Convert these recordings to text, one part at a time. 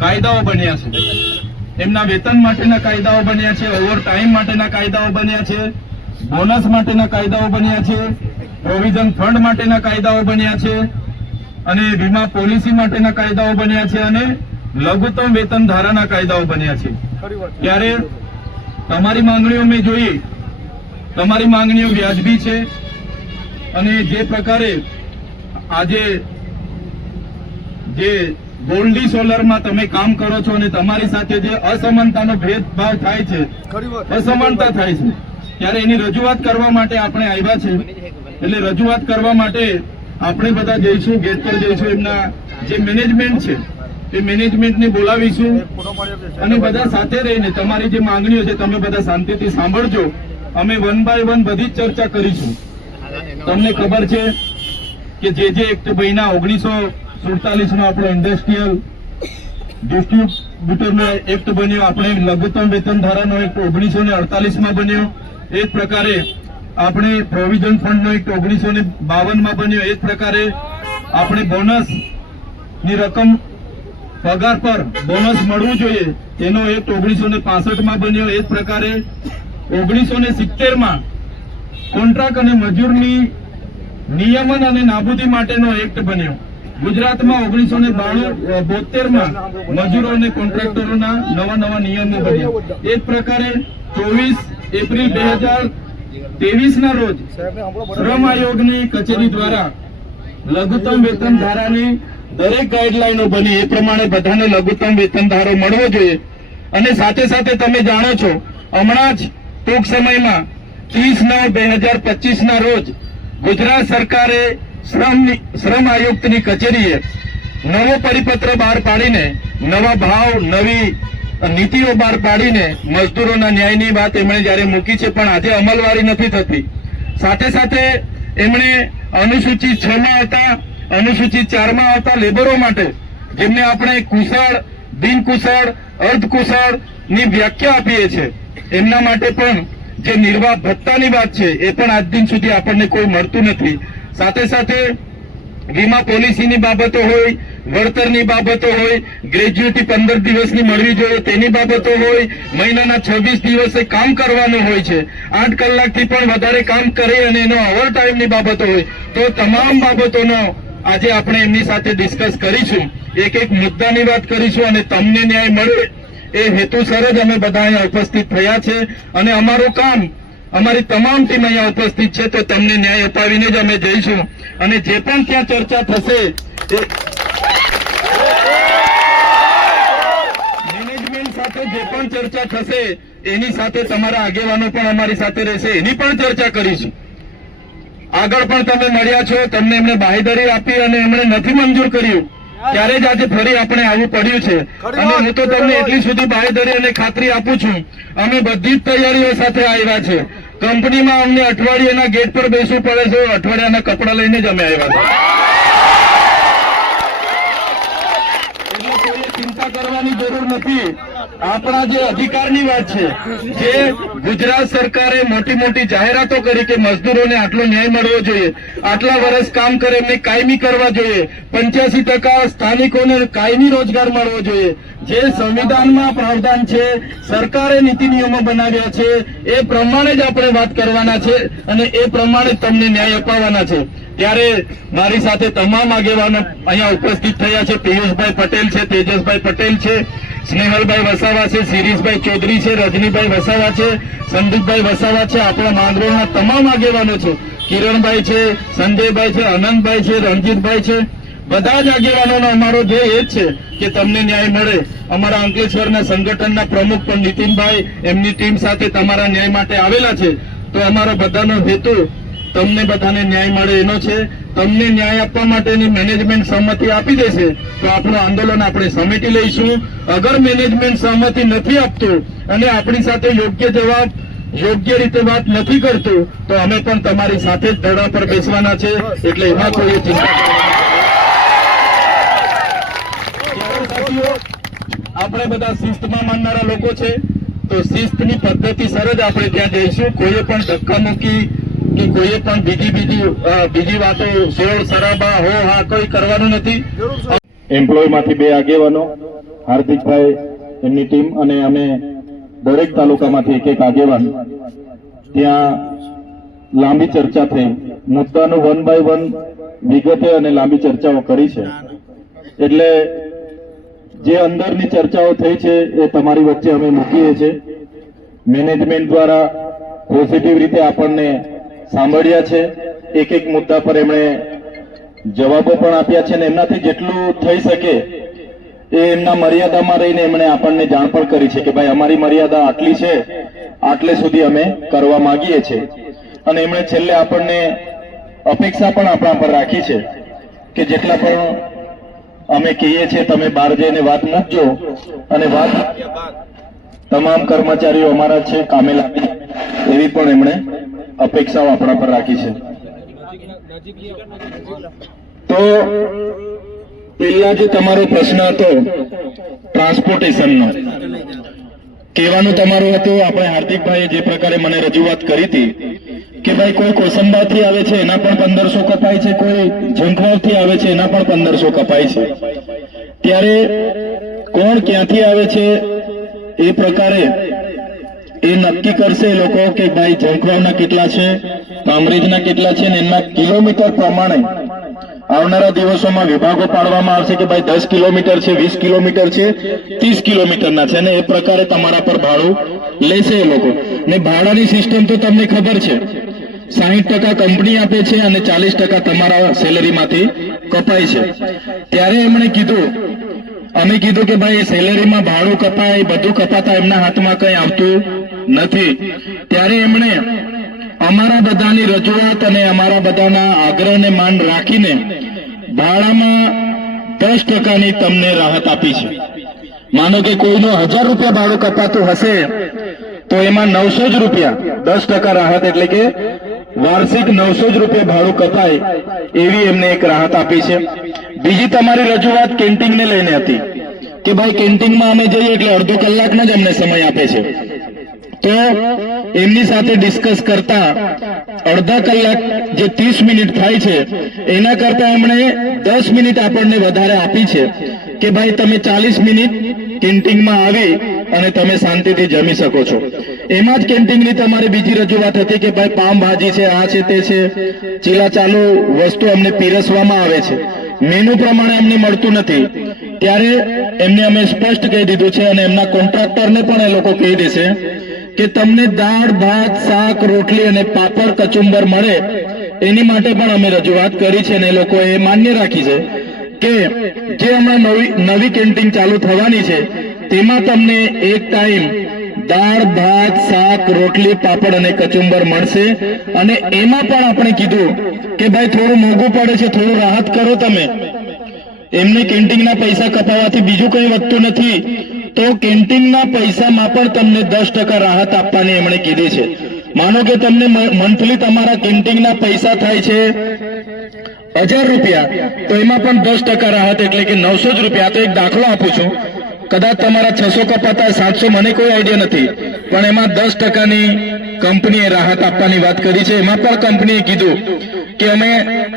કાયદાઓ બન્યા છે. એમના વેતન માટેના કાયદાઓ બન્યા છે ઓવર ટાઈમ માટેના કાયદાઓ બન્યા છે બોનસ માટેના કાયદાઓ બન્યા છે પ્રોવિઝન ફંડ માટેના કાયદાઓ બન્યા છે, અને વીમા પોલિસી માટેના કાયદાઓ બન્યા છે અને લઘુત્તમ વેતન ધારાના કાયદાઓ બન્યા છે. ત્યારે તમારી માંગણીઓ મેં જોઈ તમારી માંગણીઓ વ્યાજબી છે અને જે પ્રકારે આજે જે ગોલ્ડી સોલરમાં તમે કામ કરો છો અને તમારી સાથે જે અસમાનતાનો ભેદભાવ થાય છે અસમાનતા થાય છે ત્યારે એની રજૂઆત કરવા માટે આપણે આવ્યા છે. એટલે રજૂઆત કરવા માટે આપણે બધા જઈશું ગેટ પર જઈશું. એમના જે મેનેજમેન્ટ છે એ મેનેજમેન્ટને બોલાવીશું અને બધા સાથે રહીને તમારી જે માંગણીઓ છે તમે બધા શાંતિથી સાંભળજો. અમે વન બાય વન બધી જ ચર્ચા કરીશું. તમને ખબર છે કે જે જે એક્ટ મહિના ઓગણીસો સુડતાલીસ નો આપણો ઇન્ડસ્ટ્રીયલ ડિસ્ટ્રીબ્યુટરનો એક્ટ બન્યો આપણે લઘુત્તમ વેતન ધારાનો એક્ટ ઓગણીસો ને અડતાલીસમાં બન્યો. એ પ્રકારે આપણે પ્રોવિઝન ફંડનો એક્ટ ઓગણીસો ને બાવનમાં બન્યો. એ જ પ્રકારે આપણે બોનસની રકમ પગાર પર બોનસ મળવું જોઈએ. એનો એક્ટ ઓગણીસો ને પાસઠમાં બન્યો. એ જ પ્રકારે ઓગણીસો ને સિત્તેરમાં કોન્ટ્રાક્ટ અને મજૂરની નિયમન અને નાબૂદી માટેનો એક્ટ બન્યો. ગુજરાતમાં ઓગણીસો ને બાણું બોતેરમાં મજૂરો અને કોન્ટ્રાક્ટરોના નવા નવા નિયમો બન્યા. એ પ્રકારે ચોવીસ એપ્રિલ બે હજાર ના રોજ શ્રમ આયોગની કચેરી દ્વારા લઘુત્તમ વેતન ધારાની દરેક ગાઈડલાઈનો બની. એ પ્રમાણે બધાને લઘુત્તમ વેતન ધારો મળવો જોઈએ. અને સાથે સાથે તમે જાણો છો, હમણાં જ ટૂંક સમયમાં ત્રીસ નવ બે હજાર પચીસ ના રોજ ગુજરાત સરકારે શ્રમ શ્રમ આયુક્તની કચેરીએ નવો પરિપત્ર બહાર પાડીને, નવા ભાવ, નવી નીતિઓ બહાર પાડીને મજદૂરોના ન્યાયની વાત એમણે જ્યારે મૂકી છે, પણ આજે અમલવારી નથી થતી. સાથે સાથે એમણે અનુસૂચિત છ માં આવતા, અનુસૂચિત ચારમાં આવતા લેબરો માટે, જેમને આપણે કુશળ, બિનકુશળ અર્ધકુશળની વ્યાખ્યા આપીએ છીએ, એમના માટે પણ જે નિર્વાહ ભત્તાની વાત છે, એ પણ આજ દિન સુધી આપણને કોઈ મળતું નથી. સાથે સાથે વીમા પોલિસીની બાબતો હોય, વળતરની બાબતો હોય ગ્રેજ્યુટી પંદર દિવસની મળવી જોઈએ તેની બાબતો હોય, મહિનાના છવ્વીસ દિવસે કામ કરવાનું હોય છે, આઠ કલાકથી પણ વધારે કામ કરે અને એનો ઓવર ટાઈમની બાબતો હોય, તો તમામ બાબતોનો આજે આપણે એમની સાથે ડિસ્કસ કરીશું. એક એક મુદ્દાની વાત કરીશું અને તમને ન્યાય મળે એ હેતુસર જ અમે બધા અહીંયા ઉપસ્થિત થયા છે અને અમારું કામ અમારી તમામ ટીમ અહીંયા ઉપસ્થિત છે તો તમને ન્યાય અપાવીને જ અમે જઈશું. અને જે પણ ત્યાં ચર્ચા થશે મેનેજમેન્ટ સાથે જે પણ ચર્ચા થશે એની સાથે તમારા આગેવાનો પણ અમારી સાથે રહેશે. એની પણ ચર્ચા કરીશું. આગળ પણ તમે મળ્યા છો તમને એમને બાહેધરી આપી અને એમણે નથી મંજૂર કર્યું. ત્યારે જ આજે ફરી આપણે આવવું પડ્યું છે. અને હું તો તમને એટલી સુધી બાહેધરી અને ખાતરી આપું છું. અમે બધી જ તૈયારીઓ સાથે આવ્યા છે. કંપનીમાં અમને અઠવાડિયાના ગેટ પર બેસવું પડે છે, અઠવાડિયાના કપડા લઈને જ અમે આવ્યા એટલે ચિંતા કરવાની જરૂર નથી. આપણા જે અધિકારની વાત છે, જે ગુજરાત સરકારે મોટી મોટી જાહેરાતો કરી કે મજદૂરોને આટલો ન્યાય મળવો જોઈએ, આટલા વર્ષ કામ કરે, એમને કાયમી કરવા જોઈએ, પંચ્યાસી ટકા સ્થાનિકોને કાયમી રોજગાર મળવો જોઈએ. જે સંવિધાનમાં પ્રાવધાન છે, સરકારે નીતિ નિયમો બનાવ્યા છે, એ પ્રમાણે જ આપણે વાત કરવાના છે અને એ પ્રમાણે તમને ન્યાય અપાવવાના છે. ત્યારે મારી સાથે તમામ આગેવાનો અહીંયા ઉપસ્થિત થયા છે. પિયુષભાઈ પટેલ છે, તેજસભાઈ પટેલ છે સ્નેહલભાઈ વસાવા છે, શિરીષભાઈ ચૌધરી છે, રજનીભાઈ વસાવા છે, સંદીપભાઈ વસાવા છે, આપણા માંગરોળના તમામ આગેવાનો છે. કિરણભાઈ છે, સંજયભાઈ છે, અનંતભાઈ છે, રણજીતભાઈ છે. બધા જ આગેવાનોનો અમારો ધ્યેય એ જ છે કે તમને ન્યાય મળે. અમારા અંકલેશ્વરના સંગઠનના પ્રમુખ પણ નીતિનભાઈ, એમની ટીમ સાથે તમારા ન્યાય માટે આવેલા છે. તો અમારો બધાનો હેતુ તમને બધાને ન્યાય મળે એનો છે. તમને ન્યાય આપવા માટેની મેનેજમેન્ટ સહમતિ આપી દેશે, તો આપણું આંદોલન આપણે સમેટી લઈશું. અગર મેનેજમેન્ટ સહમતિ નથી આપતું અને આપણી સાથે યોગ્ય જવાબ, યોગ્ય રીતે વાત નથી કરતું, તો અમે પણ તમારી સાથે જ ધડા પર બેસવાના છે. એટલે એમાં કોઈ ચિંતા આપણે બધા શિસ્તમાં માનનારા લોકો છે. તો શિસ્તની પદ્ધતિસર જ આપણે ત્યાં જઈશું. કોઈએ પણ ધક્કામુક્કી કે કોઈએ પણ બીજી બીજી બીજી વાતો શેર સરાબા હો હા કોઈ કરવાનું નથી. એમ્પ્લોયમાંથી બે આગેવાનો, હાર્દિકભાઈ, એમની ટીમ અને અમે દરેક તાલુકામાંથી એક એક આગેવાન. ત્યાં લાંબી ચર્ચા થઈ. મુદ્દાનું વન બાય વન વિગતે અને લાંબી ચર્ચાઓ કરી છે. એટલે જે અંદરની ચર્ચાઓ થઈ છે એ તમારી વચ્ચે અમે મૂકીએ છીએ. મેનેજમેન્ટ દ્વારા પોઝિટિવ રીતે આપણને સાંભળ્યા છે. એક એક મુદ્દા પર એમણે જવાબો પણ આપ્યા છે અને એમનાથી જેટલું થઈ શકે એ એમના મર્યાદામાં રહીને એમણે આપણને જાણ પણ કરી છે કે ભાઈ અમારી મર્યાદા આટલી છે, આટલે સુધી અમે કરવા માંગીએ છીએ અને એમણે છેલ્લે આપણને અપેક્ષા પણ આપણા પર રાખી છે કે જેટલા પણ અમે કહીએ છીએ તમે બહાર જઈને વાત મૂકજો અને વાત તમામ કર્મચારીઓ અમારા છે કામે લાગે એવી પણ એમણે અપેક્ષાઓ આપણા પર રાખી છે. તો પહેલા જે તમારો પ્રશ્ન હતો ટ્રાન્સપોર્ટેશનનો કહેવાનું તમારું હતું, આપણે હાર્દિકભાઈએ જે પ્રકારે મને રજૂઆત કરી હતી, કે ભાઈ કોઈ કોસંબાથી આવે છે, એના પણ પંદરસો કપાય છે, કોઈ ઝંખવાવથી આવે છે, એના પણ પંદરસો કપાય છે. ત્યારે કોણ ક્યાંથી આવે છે, એ પ્રકારે એ નક્કી કરશે એ લોકો કે ભાઈ ઝંખવાવના કેટલા છે, કામરેજના કેટલા છે ને એના કિલોમીટર પ્રમાણે આવનારા દિવસોમાં વિભાગો પાડવામાં આવશે કે ભાઈ દસ કિલોમીટર છે, વીસ કિલોમીટર છે, ત્રીસ કિલોમીટરના છે અને એ પ્રકારે તમારા પર ભાડું લેશે એ લોકો. ને ભાડાની સિસ્ટમ તો તમને ખબર છે. સાહીઠ ટકા કંપની આપે છે અને ચાલીસ ટકા તમારા સેલેરીમાંથી કપાય છે. ત્યારે એમણે કીધું, અમે કીધું કે ભાઈ સેલેરીમાં ભાડું કપાય, બધું કપાતા એમના હાથમાં કંઈ આવતું નથી. ત્યારે એમણે અમારા બધાની રજૂઆત અને અમારા બધાના આગ્રહને માન રાખીને ભાડામાં દસ ટકાની તમને રાહત આપી છે. માનો કે કોઈનું હજાર રૂપિયા ભાડું કપાતું હશે, તો એમાં નવસો જ રૂપિયા, દસ ટકા રાહત એટલે કે વાર્ષિક નવસો જ રૂપિયા ભાડું કપાય એવી એમને એક રાહત આપી છે. બીજી તમારી રજૂઆત કેન્ટીનને લઈને હતી કે ભાઈ કેન્ટીનમાં અમે જઈએ એટલે અડધો કલાકનો જ અમને સમય આપે છે. તો એમની સાથે ડિસ્કસ કરતા અડધા કલાક જે ત્રીસ મિનિટ થાય છે, એના કરતા એમણે દસ મિનિટ આપણને વધારે આપી છે કે ભાઈ તમે ચાલીસ મિનિટ કેન્ટીનમાં આવી અને તમે શાંતિથી જમી શકો છો. એમાં જ કેન્ટીનની તમારી બીજી રજૂઆત હતી કે ભાઈ પામ ભાજી છે, આ છે, તે છે. ચીલા ચાલુ વસ્તુ અમને પીરસવામાં આવે છે. મેનુ પ્રમાણે અમને મળતું નથી. ત્યારે એમને અમે સ્પષ્ટ કહી દીધું છે અને એમના કોન્ટ્રાક્ટરને પણ એ લોકો કહી દેશે કે તમને દાળ, ભાત, શાક, રોટલી અને પાપડ કચુંબર મળે, એની માટે પણ અમે રજૂઆત કરી છે અને એ લોકોએ માન્ય રાખી છે કે જે હમણાં નવી નવી કેન્ટીન ચાલુ થવાની છે, તેમાં તમને એક ટાઈમ દાળ, ભાત, શાક, રોટલી, પાપડ અને કચુંબર મળશે અને એમાં પણ આપણે કીધું કે ભાઈ થોડું મોંઘું પડે છે, થોડું રાહત કરો તમે. એમને કેન્ટીનના પૈસા કપાવવાથી બીજું કંઈ વધતું નથી. તો કેન્ટીનના પૈસામાં પણ તમને દસ ટકા રાહત આપવાની એમણે કીધી છે. માનો કે તમને મંથલી તમારા કેન્ટીનના પૈસા થાય છે હજાર રૂપિયા, તો એમાં પણ દસ ટકા રાહત એટલે કે નવસો જ રૂપિયા. તો એક દાખલો આપું છું. કદાચ તમારા છસો કપાતા સાતસો, મને કોઈ આઈડિયા નથી. પણ એમાં દસ ટકાની કંપનીએ રાહત આપવાની વાત કરી છે. એમાં પણ કંપનીએ કીધું કે અમે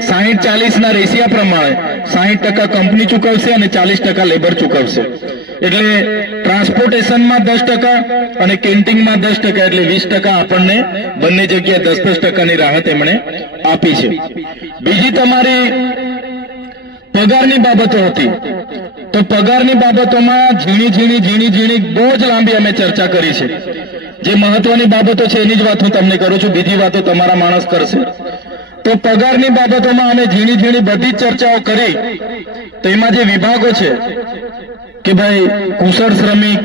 સાહીઠ ચાલીસ ના રેશિયા પ્રમાણે સાહીઠ ટકા કંપની ચૂકવશે અને ચાલીસ ટકા લેબર ચૂકવશે. એટલે ટ્રાન્સપોર્ટેશનમાં દસ ટકા અને કેન્ટીનમાં દસ ટકા એટલે વીસ ટકા આપણને બંને જગ્યાએ દસ દસ ટકાની રાહત એમણે આપી છે. બીજી તમારી પગારની બાબતો હતી. તો પગારની બાબતોમાં ઝીણી ઝીણી ઝીણી ઝીણી બહુ જ લાંબી અમે ચર્ચા કરી છે. જે મહત્વની બાબતો છે એની જ વાત હું તમને કરું છું. બીજી વાતો તમારા માણસ કરશે. તો પગારની બાબતોમાં અમે ઝીણી ઝીણી બધી ચર્ચાઓ કરી. તો એમાં જે વિભાગો છે કે ભાઈ કુશળ શ્રમિક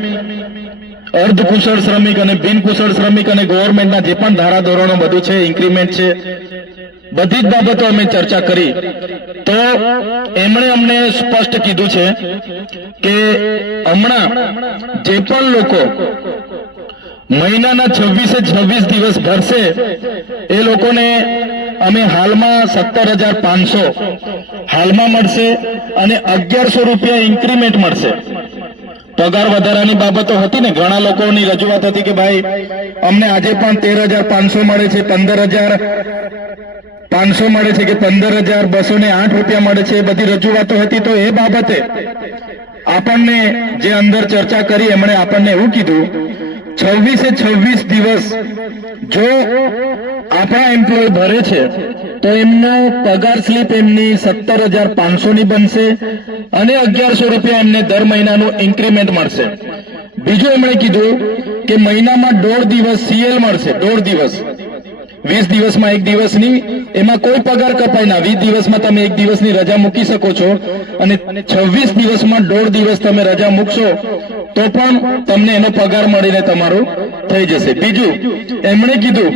અર્ધ કુશળ શ્રમિક અને બિન કુશળ શ્રમિક અને ગવર્મેન્ટના જે પણ ધારાધોરણો બધું છે ઇન્ક્રીમેન્ટ છે બધી જ બાબતો અમે ચર્ચા કરી. તો એમણે અમને સ્પષ્ટ કીધું છે કે હમણાં જે પણ લોકો મહિનાના છવ્વીસે છવ્વીસ દિવસ ભરશે, એ લોકોને અમે હાલમાં સત્તર હજાર પાંચસો હાલમાં મળશે અને અગિયારસો રૂપિયા ઇન્ક્રીમેન્ટ મળશે. પગાર વધારાની બાબતો હતી ને? ઘણા લોકોની રજૂઆત હતી કે ભાઈ, અમને આજે પણ તેર હજાર પાંચસો મળે છે, પંદર હજાર. પાંચસો મળે છે કે પંદર હજાર બસો ને આઠ રૂપિયા મળે છે, એ બધી રજૂઆતો હતી. તો એ બાબતે આપણને જે અંદર ચર્ચા કરી, એમણે આપણને એવું કીધું, છવ્વીસે છવ્વીસ દિવસ જો આપણા એમ્પ્લોય ભરે છે તો એમનો પગાર સ્લીપ એમની સત્તર હજાર પાંચસો ની બનશે અને અગિયારસો રૂપિયા એમને દર મહિનાનું ઇન્ક્રીમેન્ટ મળશે. બીજું એમણે કીધું કે મહિનામાં દોઢ દિવસ સીએલ મળશે, દોઢ દિવસ. વીસ દિવસમાં એક દિવસની, એમાં કોઈ પગાર કપાય ના. વીસ દિવસમાં તમે એક દિવસની રજા મૂકી શકો છો અને છવ્વીસ દિવસમાં દોઢ દિવસ તમે રજા મૂકશો, તો પણ તમને એનો પગાર મળીને તમારો થઈ જશે. બીજું, એમણે કીધું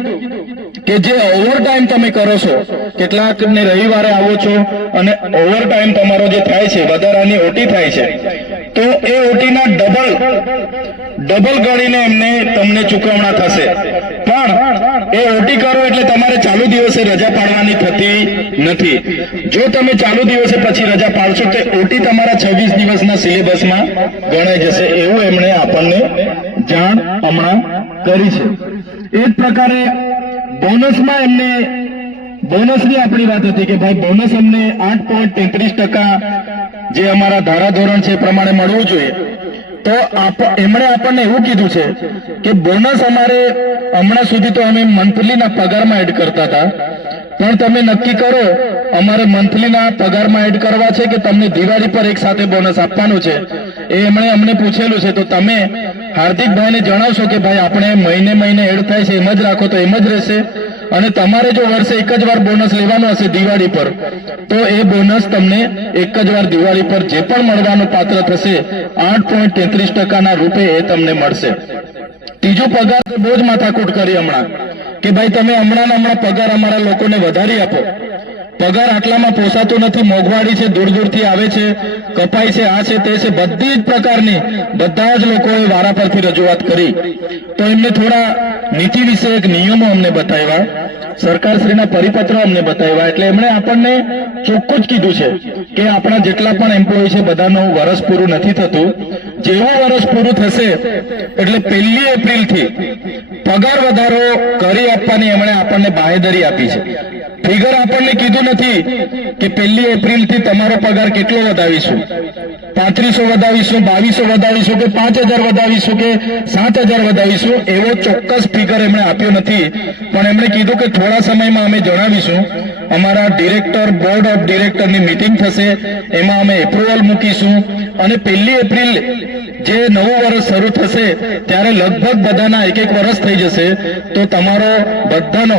કે જે ઓવર ટાઈમ તમે કરો છો કેટલાક ને રવિવારે આવો છો અને ઓવર ટાઈમ તમારો જે થાય છે, વધારાની ઓટી થાય છે, તો એ ઓટીના ડબલ ડબલ ગણીને એમને તમને ચૂકવણા થશે. પણ એ ઓટી કરો એટલે તમારે ચાલુ દિવસે રજા પાડવાની થતી નથી. જો તમે ચાલુ દિવસે પછી રજા પાડશો, તો ઓટી તમારા છવ્વીસ દિવસના સિલેબસમાં ગણાઈ જશે. એવું એમણે આપણને જાણ હમણાં કરી છે. એ જ પ્રકારે બોનસમાં એમને, બોનસની આપણી વાત હતી કે ભાઈ બોનસ અમને આઠ પોઈન્ટ તેત્રીસ ટકા જે અમારા ધારાધોરણ છે એ પ્રમાણે મળવું જોઈએ. તો એમણે આપણને એવું કીધું છે કે બોનસ અમારે હમણાં સુધી તો અમે મંથલીના પગારમાં એડ કરતા હતા. પણ તમે નક્કી કરો, અમારે મંથલીના પગારમાં એડ કરવા છે કે તમને દિવાળી પર એક સાથે બોનસ આપવાનું છે. એ એમણે અમને પૂછેલું છે. તો તમે હાર્દિકભાઈને જણાવશો કે ભાઈ, આપણે મહિને મહિને એડ થાય છે, એમ જ રાખો તો એમ જ રહેશે. અને તમારે જો વર્ષે એક જ વાર બોનસ લેવાનો હશે દિવાળી પર, તો એ બોનસ તમને એક જ વાર દિવાળી પર જે પણ મળવાનું પાત્ર થશે, આઠ પોઈન્ટ તેત્રીસ ટકાના રૂપે એ તમને મળશે. ત્રીજો પગાર બહુ જ માથાકૂટ કરી હમણાં, કે ભાઈ તમે હમણાં હમણાં પગાર અમારા લોકોને વધારી આપો. પગાર આટલામાં પોસાતો નથી, મોંઘવારી છે દૂર દૂરથી આવે છે કપાઈ છે, આ છે, તે છે, બધી જ પ્રકારની બધા જ લોકોએ વારા પરથી રજૂઆત કરી. તો એમને થોડા નીતિ વિષયક નિયમો અમને બતાવ્યા. સરકારશ્રીના પરિપત્રો અમને બતાવ્યા એટલે એમણે આપણને ચોખ્ખું જ કીધું છે કે આપણા જેટલા પણ એમ્પ્લોય છે બધાનું વરસ પૂરું નથી થતું. જેવું વરસ પૂરું થશે એટલે પહેલી એપ્રિલથી પગાર વધારો કરી આપવાની એમણે આપણને બાહેધરી આપી છે. ફિગર આપણને કીધું નથી કે પહેલી એપ્રિલથી તમારો પગાર કેટલો વધાવીશું? પાંત્રીસો વધાવીશું, બાવીસો વધાવીશું કે પાંચ હજાર વધાવીશું કે સાત હજાર વધાવીશું? એવો ચોક્કસ ફિગર એમણે આપ્યો નથી. પણ એમણે કીધું કે થોડા સમયમાં અમે જણાવીશું. અમારા ડિરેક્ટર, બોર્ડ ઓફ ડિરેક્ટરની મિટિંગ થશે. એમાં અમે એપ્રુવલ મૂકીશું. અને પહેલી એપ્રિલ જે નવું વર્ષ શરૂ થશે, ત્યારે લગભગ બધાના એક એક વર્ષ થઈ જશે. તો તમારો બધાનો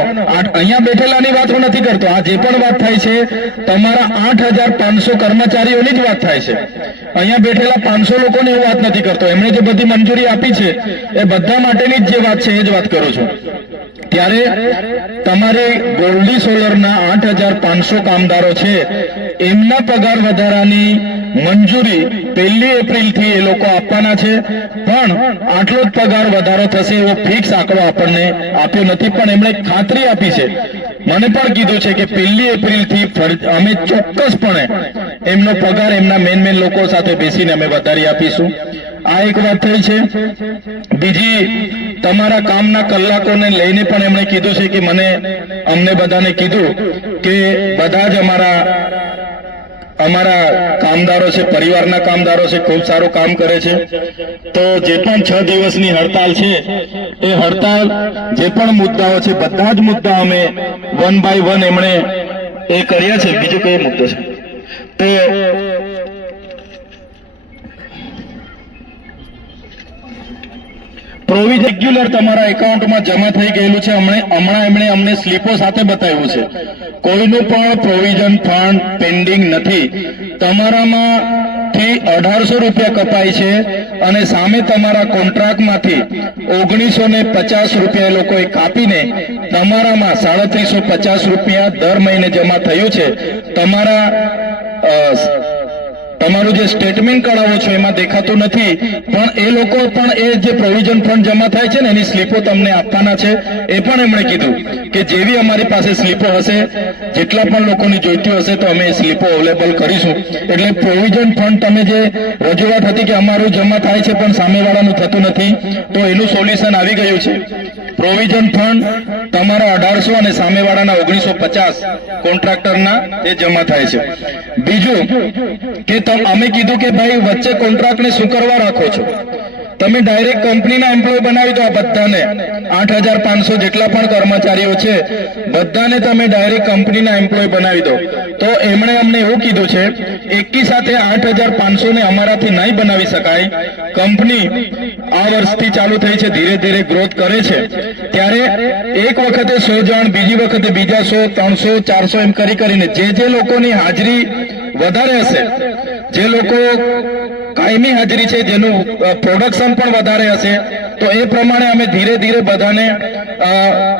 અહીંયા બેઠેલાની વાત હું નથી કરતો. આ જે પણ વાત થાય છે, તમારા આઠ હજાર પાંચસો કર્મચારીઓની જ વાત થાય છે. અહીંયા બેઠેલા પાંચસો લોકોની હું વાત નથી કરતો. એમણે જે બધી મંજૂરી આપી છે, એ બધા માટેની જ જે વાત છે, એ જ વાત કરું છું. ત્યારે તમારે ગોલ્ડી સોલરના આઠ હજાર પાંચસો કામદારો છે. એમના પગાર વધારાની મંજૂરી પહેલી એપ્રિલથી એ લોકો આપવાના છે. પણ આટલો જ પગાર વધારો થશે એવો ફિક્સ આંકડો આપણને આપ્યો નથી. પણ એમણે ખાતરી આપી છે. મને પણ કીધું છે કે પહેલી એપ્રિલથી અમે ચોક્કસપણે એમનો પગાર એમના મેન મેન લોકો સાથે બેસીને અમે વધારી આપીશું. આ એક વાત થઈ છે. બીજી તમારા કામના કલાકોને લઈને પણ એમણે કીધું છે કે મને અમને બધાને કીધું કે બધા જ અમારા અમારા કામદારો છે, પરિવારના કામદારો છે, ખૂબ સારું કામ કરે છે. તો જે પણ છ દિવસની હડતાલ છે, એ હડતાલ જે પણ મુદ્દાઓ છે, બધા જ મુદ્દા અમે વન બાય વન એમણે એ કર્યા છે. બીજો કયો મુદ્દો છે? તો પ્રોવિઝન રેગ્યુલર તમારા એકાઉન્ટમાં જમા થઈ ગયેલું છે. હમણે હમણાં એમણે અમને સ્લીપો સાથે બતાવ્યું છે. કોઈનું પણ પ્રોવિઝન ફંડ પેન્ડિંગ નથી. તમારામાં થી અઢારસો રૂપિયા કપાય છે અને સામે તમારા કોન્ટ્રાક્ટમાંથી ઓગણીસો ને પચાસ રૂપિયા એ લોકોએ કાપીને તમારામાં સાડત્રીસો પચાસ રૂપિયા દર મહિને જમા થયું છે. તમારા તમારું જે સ્ટેટમેન્ટ કઢાવો છો એમાં દેખાતું નથી. પણ એ લોકો પણ એ જે પ્રોવિઝન ફંડ જમા થાય છે ને, એની સ્લીપો તમને આપવાના છે. એ પણ એમણે કીધું કે જેવી અમારી પાસે સ્લીપો હશે, જેટલા પણ લોકોની જોઈતી હશે તો અમે સ્લીપો અવેલેબલ કરીશું. એટલે પ્રોવિઝન ફંડ તમે જે રજૂઆત હતી કે અમારું જમા થાય છે પણ સામેવાળાનું થતું નથી, તો એનું સોલ્યુશન આવી ગયું છે. પ્રોવિઝન ફંડ તમારા અઢારસો અને સામેવાળાના ઓગણીસો પચાસ કોન્ટ્રાક્ટરના એ જમા થાય છે. બીજું કે તમ- અમે કીધું કે ભાઈ, વચ્ચે કોન્ટ્રાક્ટને શું કરવા રાખો છો? તમે ડાયરેક્ટ કંપનીના એમ્પ્લોય બનાવી દો આ બધાને. આઠ હજાર પાંચસો જેટલા પણ કર્મચારીઓ છે, બધાને તમે ડાયરેક્ટ કંપનીના એમ્પ્લોય બનાવી દો. તો એમણે અમને એવું કીધું છે, એકી સાથે આઠ હજાર પાંચસો ને અમારાથી નહીં બનાવી શકાય. કંપની આ વર્ષથી ચાલુ થઈ છે, ધીરે ધીરે ગ્રોથ કરે છે. ત્યારે એક વખતે સો જણ, બીજી વખતે બીજા સો, ત્રણસો, ચારસો એમ કરી કરીને જે જે લોકોની હાજરી વધારે હશે જે લોકો કાયમી હાજરી છે, જેનું પ્રોડક્શન પણ વધારે હશે, તો એ પ્રમાણે અમે ધીરે ધીરે બધાને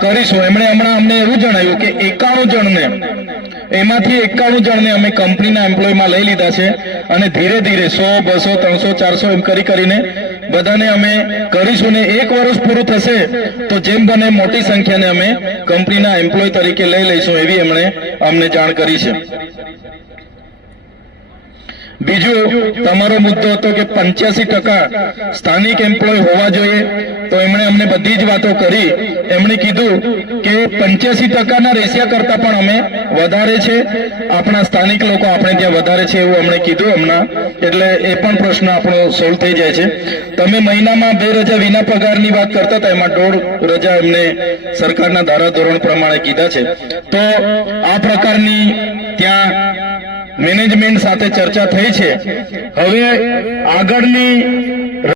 કરીશું. એમણે હમણાં અમને એવું જણાવ્યું કે એકાણું જણને, એમાંથી એકાણું જણને અમે કંપનીના એમ્પ્લોયમાં લઈ લીધા છે અને ધીરે ધીરે સો, બસો, ત્રણસો, ચારસો એમ કરી કરીને બધાને અમે કરીશું ને એક વર્ષ પૂરું થશે, તો જેમ બને મોટી સંખ્યાને અમે કંપનીના એમ્પ્લોય તરીકે લઈ લઈશું એવી એમણે અમને જાણ કરી છે. બીજું, તમારો મુદ્દો હતો કે પંચ્યાસી ટકા સ્થાનિક એમ્પ્લોય હોવા જોઈએ, તો એમણે અમને બધી જ વાતો કરી. એમણે કીધું કે પંચ્યાસી ટકાના રેશિયા કરતા પણ અમે વધારે છે. આપણા સ્થાનિક લોકો આપણે ત્યાં વધારે છે એવું અમને કીધું હમણાં. એટલે એ પણ પ્રશ્ન આપણો સોલ્વ થઈ જાય છે. તમે મહિનામાં બે રજા વિના પગારની વાત કરતા હતા, એમાં દોઢ રજા એમને સરકારના ધારાધોરણ પ્રમાણે કીધા છે. તો આ પ્રકારની ત્યાં મેનેજમેન્ટ સાથે ચર્ચા થઈ છે. હવે આગળની